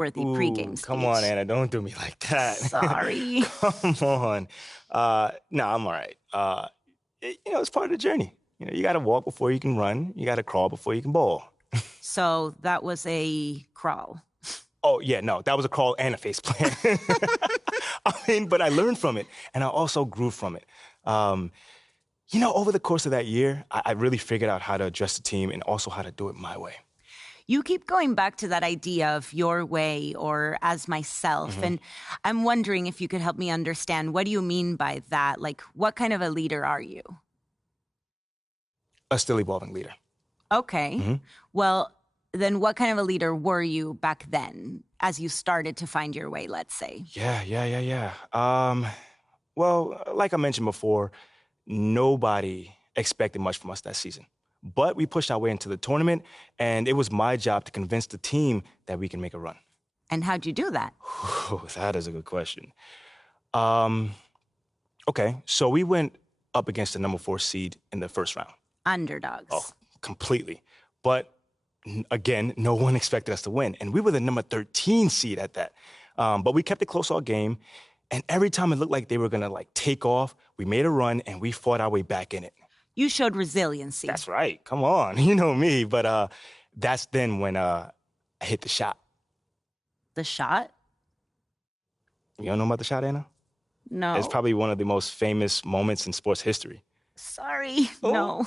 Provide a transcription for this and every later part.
worthy pregame speech. Come on, Anna, don't do me like that. Sorry. Come on. No, I'm all right. It's part of the journey. You got to walk before you can run. You got to crawl before you can bowl. So that was a crawl. Oh, yeah, no, that was a crawl and a face plant. But I learned from it, and I also grew from it. Over the course of that year, I really figured out how to address the team and also how to do it my way. You keep going back to that idea of your way or as myself, and I'm wondering if you could help me understand, what do you mean by that? Like, what kind of a leader are you? A still evolving leader. Okay. Well, then what kind of a leader were you back then as you started to find your way, let's say? Yeah. Well, like I mentioned before, nobody expected much from us that season. But we pushed our way into the tournament, and it was my job to convince the team that we can make a run. And how'd you do that? That is a good question. Okay, so we went up against the number 4 seed in the first round. Underdogs. Oh, completely. But again, no one expected us to win. And we were the number 13 seed at that. But we kept it close all game. And every time it looked like they were going to take off, we made a run and we fought our way back in it. You showed resiliency. That's right. Come on. You know me. But that's then when I hit the shot. The shot? You don't know about the shot, Anna? No. It's probably one of the most famous moments in sports history. Sorry. Oh. No.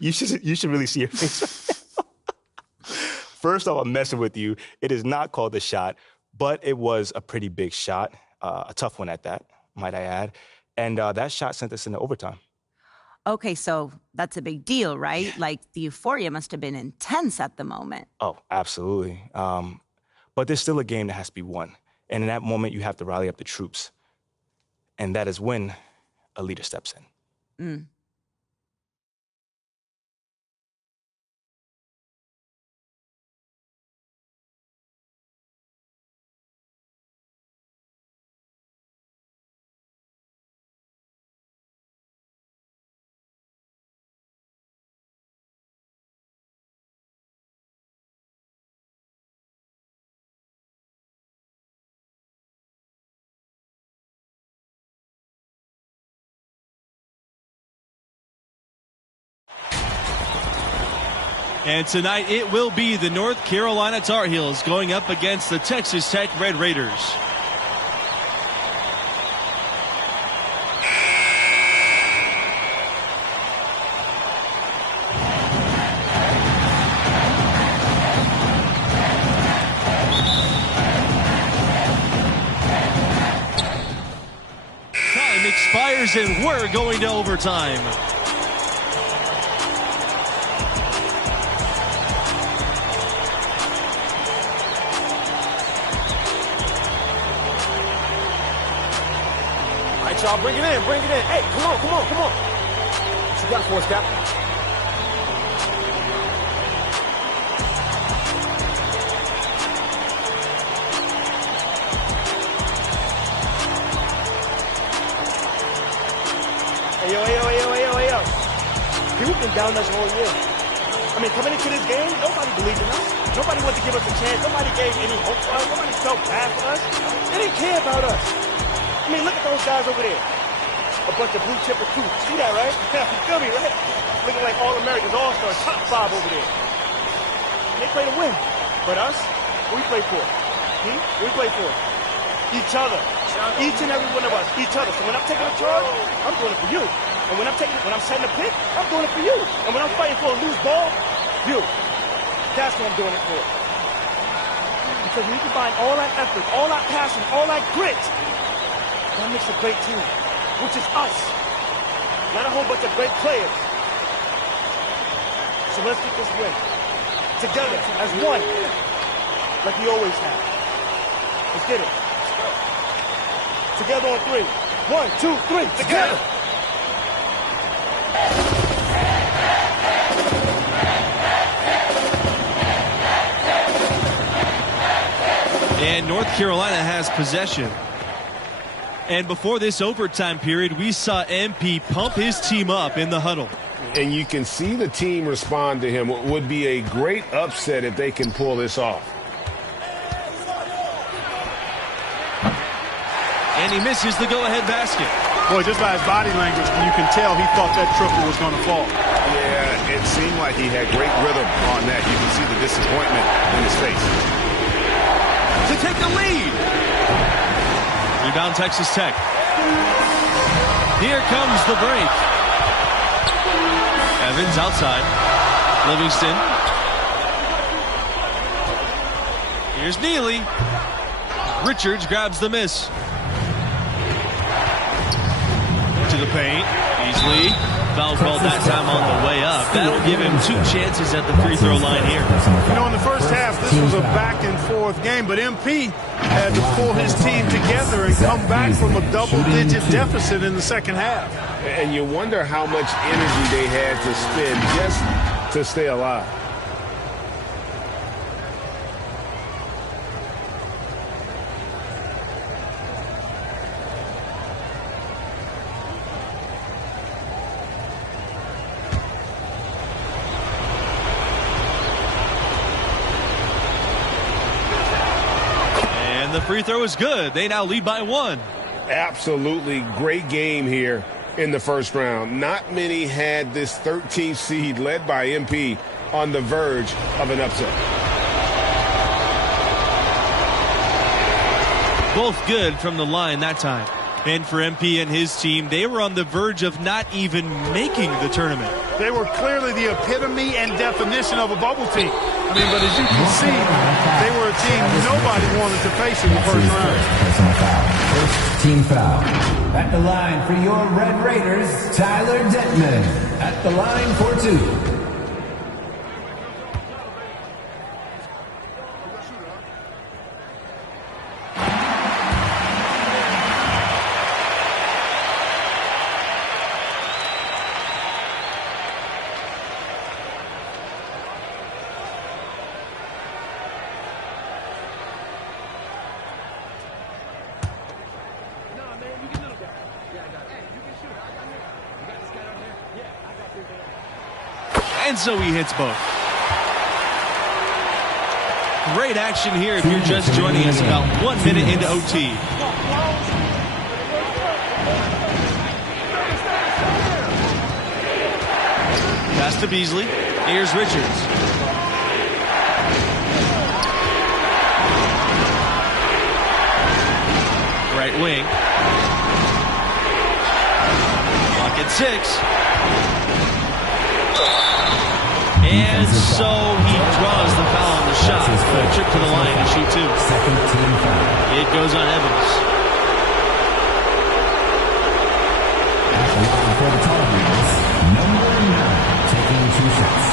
You should really see your face. First off, I'm messing with you. It is not called the shot, but it was a pretty big shot, a tough one at that, might I add. And that shot sent us into overtime. Okay, so that's a big deal, right? Yeah. Like, the euphoria must have been intense at the moment. Oh, absolutely. But there's still a game that has to be won. And in that moment, you have to rally up the troops. And that is when a leader steps in. And tonight it will be the North Carolina Tar Heels going up against the Texas Tech Red Raiders. Time expires and we're going to overtime. Y'all bring it in. Hey, come on. What you got for us, Captain? Hey, yo. People been down us all year. Coming into this game, nobody believed in us. Nobody wanted to give us a chance. Nobody gave any hope for us. Nobody felt bad for us. They didn't care about us. Look at those guys over there. A bunch of blue chip recruits. See that, right? You feel me, right? Looking like All-Americans, All-Stars, top 5 over there. They play to win. But us, what we play for? What we play for? Each other. Each and every one of us. Each other. So when I'm taking a charge, I'm doing it for you. And when I'm setting a pick, I'm doing it for you. And when I'm fighting for a loose ball, you. That's what I'm doing it for. Because when you combine all that effort, all that passion, all that grit, that makes a great team, which is us. Not a whole bunch of great players. So let's get this win. Together, as one. Like we always have. Let's get it. Together on 3. 1, 2, 3. Together. And North Carolina has possession. And before this overtime period, we saw MP pump his team up in the huddle. And you can see the team respond to him. It would be a great upset if they can pull this off. And he misses the go-ahead basket. Boy, just by his body language, you can tell he thought that triple was going to fall. Yeah, it seemed like he had great rhythm on that. You can see the disappointment in his face. To take the lead. Rebound Texas Tech. Here comes the break. Evans outside. Livingston. Here's Neely. Richards grabs the miss. To the paint. Beasley. Foul called that time on the way up. That'll give him 2 chances at the free throw line here. You know, in the first half, this was a back-and-forth game, but MP had to pull his team together and come back from a double-digit deficit in the second half. And you wonder how much energy they had to spend just to stay alive. The free throw is good. They now lead by 1. Absolutely great game here in the first round. Not many had this 13th seed led by MP on the verge of an upset. Both good from the line that time. And for MP and his team, they were on the verge of not even making the tournament. They were clearly the epitome and definition of a bubble team. I mean, but as you can see, they were a team nobody wanted to face in the first round. Personal foul. First team foul. At the line for your Red Raiders, Tyler Detman. At the line for 2. And so he hits both. Great action here if you're just joining us, about 1 minute into OT. Pass to Beasley. Here's Richards. Right wing. Clock at 6. And so he draws the foul on the shot. A trip to the line to shoot 2. Second team foul. It goes on Evans. At the line for the Tar Heels, number 9, taking 2 shots.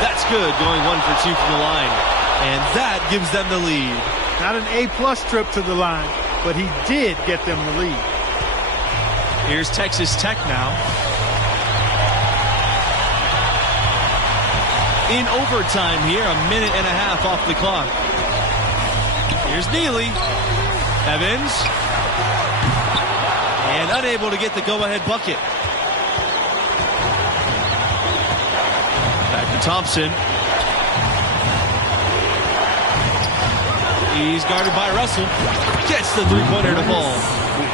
That's good, going 1 for 2 from the line. And that gives them the lead. Not an A-plus trip to the line, but he did get them the lead. Here's Texas Tech now. In overtime here, 1.5 minutes off the clock. Here's Neely. Evans. And unable to get the go-ahead bucket. Back to Thompson. He's guarded by Russell. Gets the three-pointer to fall.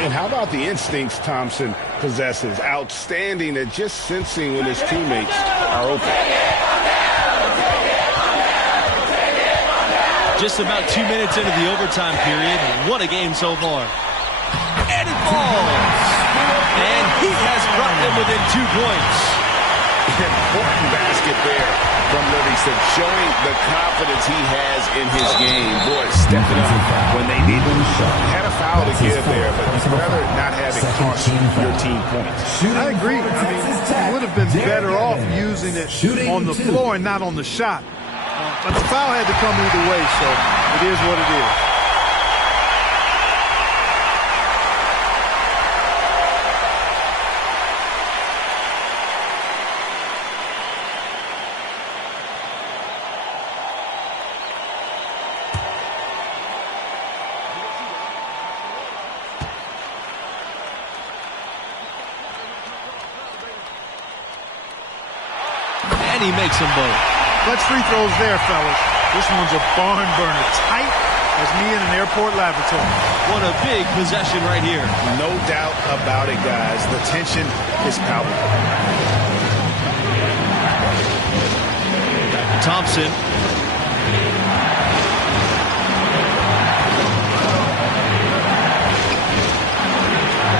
And how about the instincts Thompson possesses? Outstanding at just sensing when his teammates are open. Just about 2 minutes into the overtime period. What a game so far. And it falls. And he has brought them within 2 points. Important basket there from Livingston, showing the confidence he has in his game. Boy, stepping up when they need him. Had a foul to give there, but rather not have it cost your team points. I agree. I mean, he would have been better off using it on the floor and not on the shot. But the foul had to come either way, so it is what it is. he makes them both. Clutch free throws there, fellas. This one's a barn burner. Tight as me in an airport laboratory. What a big possession right here. No doubt about it, guys. The tension is palpable. Back to Thompson.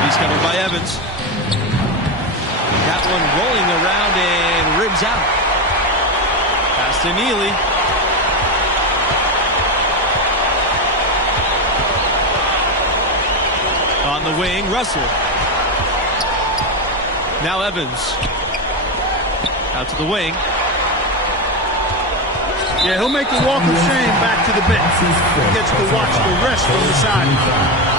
He's covered by Evans. That one rolling around and rims out. Pass to Neely. On the wing, Russell. Now Evans. Out to the wing. Yeah, he'll make the walk of shame back to the bench. He gets to watch the rest from the side.